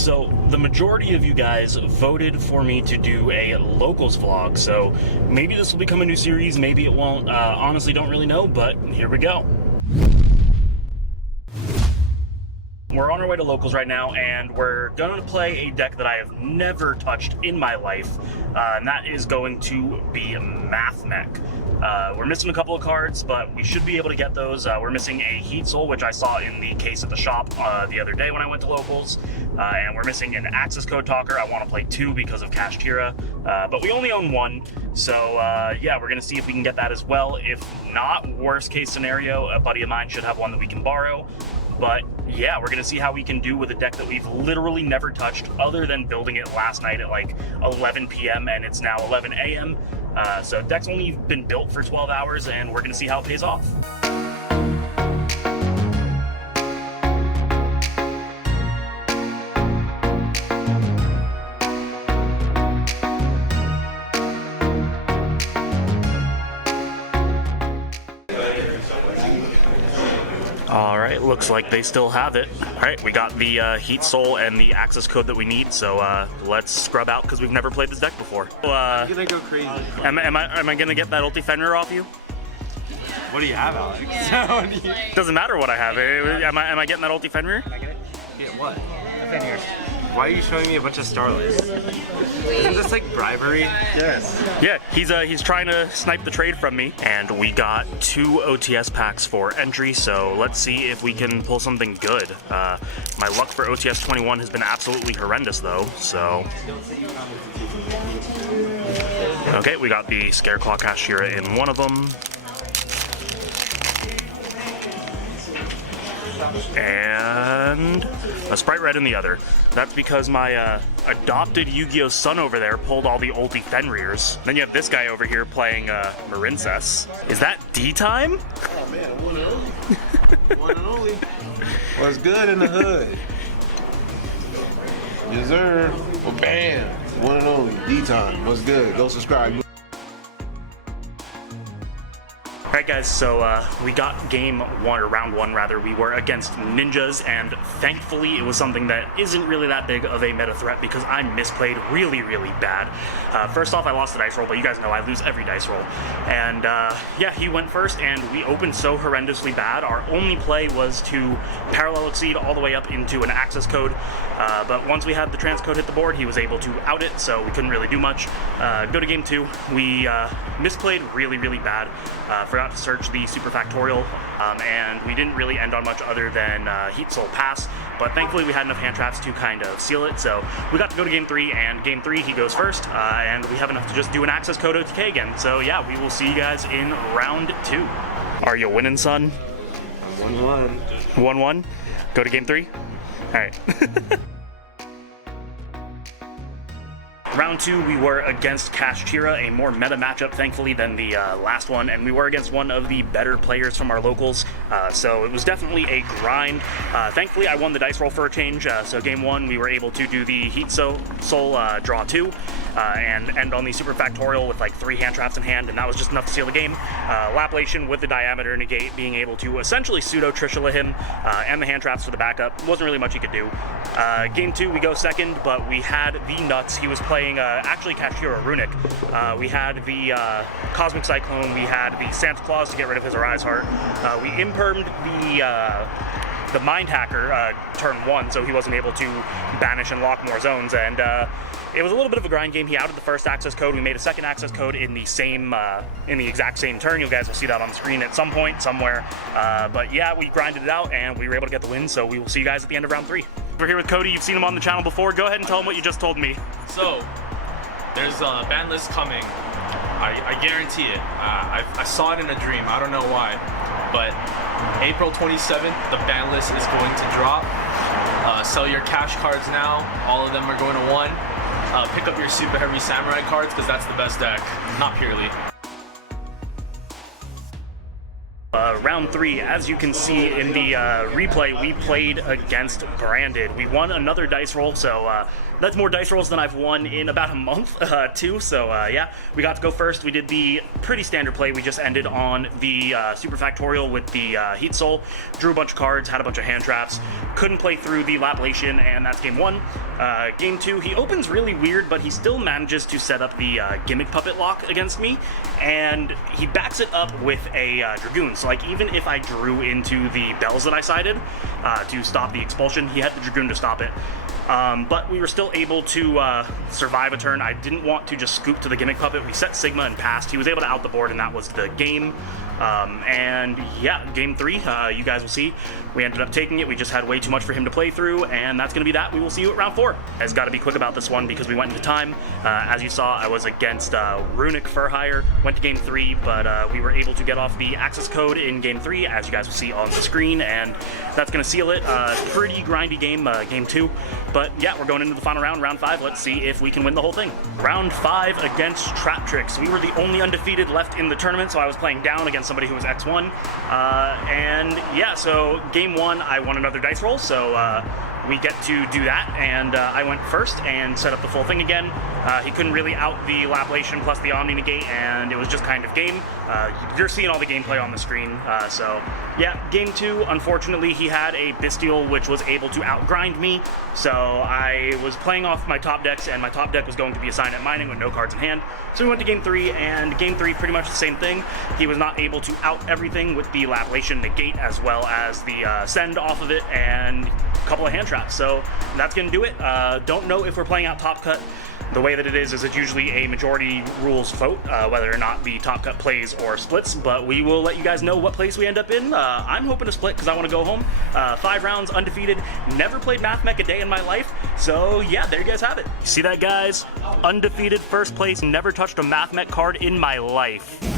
So the majority of you guys voted for me to do a locals vlog, so maybe this will become a new series, maybe it won't. Honestly, don't really know, but here we go. We're on our way to locals right now, and we're gonna play a deck that I have never touched in my life, and that is going to be Mathmech. We're missing a couple of cards, but we should be able to get those. We're missing a Heat Soul, which I saw in the case at the shop the other day when I went to locals, and we're missing an Access Code Talker. I want to play 2 because of Kashtira, but we only own 1, so yeah, we're gonna see if we can get that as well. If not, worst case scenario, a buddy of mine should have one that we can borrow. But yeah, we're gonna see how we can do with a deck that we've literally never touched other than building it last night at like 11 p.m. and it's now 11 a.m. So deck's only been built for 12 hours and we're gonna see how it pays off. Alright, looks like they still have it. Alright, we got the Heat Soul and the access code that we need, so let's scrub out because we've never played this deck before. I'm gonna go crazy. Am I gonna get that ulti Fenrir off you? What do you have, Alex? Doesn't matter what I have. Am I getting that ulti Fenrir? Get what? Fenrir. Why are you showing me a bunch of Starlets? Isn't this like bribery? Yes. Yeah, he's trying to snipe the trade from me. And we got 2 OTS packs for entry, so let's see if we can pull something good. My luck for OTS 21 has been absolutely horrendous though, so. Okay, we got the Scareclaw Kashtira in one of them. And a Sprite Red in the other. That's because my adopted Yu-Gi-Oh! Son over there pulled all the ulti Fenrirs. Then you have this guy over here playing Marincess. Is that D time? Oh man, one and only. One and only. What's good in the hood? Deserve. Well, bam. One and only. D time. What's good? Go subscribe. Alright guys, so we got game 1, or round 1 rather. We were against ninjas, and thankfully it was something that isn't really that big of a meta threat because I misplayed really, really bad. First off, I lost the dice roll, but you guys know I lose every dice roll. And yeah, he went first, and we opened so horrendously bad. Our only play was to parallel exceed all the way up into an access code, but once we had the transcode hit the board, he was able to out it, so we couldn't really do much. Go to game 2, we misplayed really, really bad. Forgot to search the super factorial, and we didn't really end on much other than Heat Soul pass, but thankfully we had enough hand traps to kind of seal it, so we got to go to game 3, and game 3 he goes first, and we have enough to just do an access code OTK again, so yeah, we will see you guys in round 2. Are you winning, son? 1-1. 1-1? Go to game 3? Alright. Round 2, we were against Kashtira, a more meta matchup, thankfully, than the last one, and we were against one of the better players from our locals, so it was definitely a grind. Thankfully, I won the dice roll for a change, so game 1, we were able to do the Heat Soul draw 2, and end on the super factorial with like 3 hand traps in hand, and that was just enough to seal the game. Laplation with the diameter negate, being able to essentially pseudo Trishula him, and the hand traps for the backup. Wasn't really much he could do. Game 2, we go second, but we had the nuts. He was playing actually Kashtira Runic. We had the Cosmic Cyclone, we had the Santa Claus to get rid of his Arise Heart. We impermed the Mind Hacker turn 1, so he wasn't able to banish and lock more zones, and it was a little bit of a grind game. He outed the first access code. We made a second access code in the same, in the exact same turn. You guys will see that on the screen at some point, somewhere. But yeah, we grinded it out and we were able to get the win. So we will see you guys at the end of round 3. We're here with Cody. You've seen him on the channel before. Go ahead and tell him what you just told me. So there's a ban list coming. I guarantee it. I saw it in a dream. I don't know why, but April 27th, the ban list is going to drop. Sell your cash cards now. All of them are going to 1. Pick up your super heavy samurai cards because that's the best deck, not purely. Round round 3. As you can see in the replay, we played against Branded. We won another dice roll, so that's more dice rolls than I've won in about a month, too. So yeah, we got to go first. We did the pretty standard play. We just ended on the super factorial with the Heat Soul, drew a bunch of cards, had a bunch of hand traps, couldn't play through the Laplation, and that's game 1. Game 2, he opens really weird, but he still manages to set up the Gimmick Puppet lock against me, and he backs it up with a Dragoon. So like, even if I drew into the bells that I sided to stop the expulsion, he had the Dragoon to stop it. But we were still able to survive a turn. I didn't want to just scoop to the Gimmick Puppet. We set Sigma and passed. He was able to out the board, and that was the game. And yeah, game 3, you guys will see. We ended up taking it. We just had way too much for him to play through, and that's going to be that. We will see you at round 4. I've got to be quick about this one because we went into time. As you saw, I was against Runic for hire. Went to game 3, but we were able to get off the access code in game 3, as you guys will see on the screen, and that's going to seal it. Pretty grindy game, game 2. But yeah, we're going into the final round, round 5. Let's see if we can win the whole thing. Round 5 against Trap Tricks. We were the only undefeated left in the tournament, so I was playing down against somebody who was X1. And yeah, so game 1, I won another dice roll, so we get to do that, and I went first and set up the full thing again. He couldn't really out the Laplation plus the Omni Negate, and it was just kind of game. You're seeing all the gameplay on the screen, so yeah, game 2, unfortunately, he had a Bestial which was able to outgrind me, so I was playing off my top decks, and my top deck was going to be assigned at mining with no cards in hand. So we went to game 3, and game 3 pretty much the same thing. He was not able to out everything with the Laplation Negate as well as the send off of it, and a couple of hand traps. So that's gonna do it. Don't know if we're playing out top cut. The way that it is it's usually a majority rules vote, whether or not the top cut plays or splits, but we will let you guys know what place we end up in. I'm hoping to split because I want to go home. 5 rounds, undefeated, never played Mathmech a day in my life, so yeah, there you guys have it. See that, guys? Undefeated, first place, never touched a Mathmech card in my life.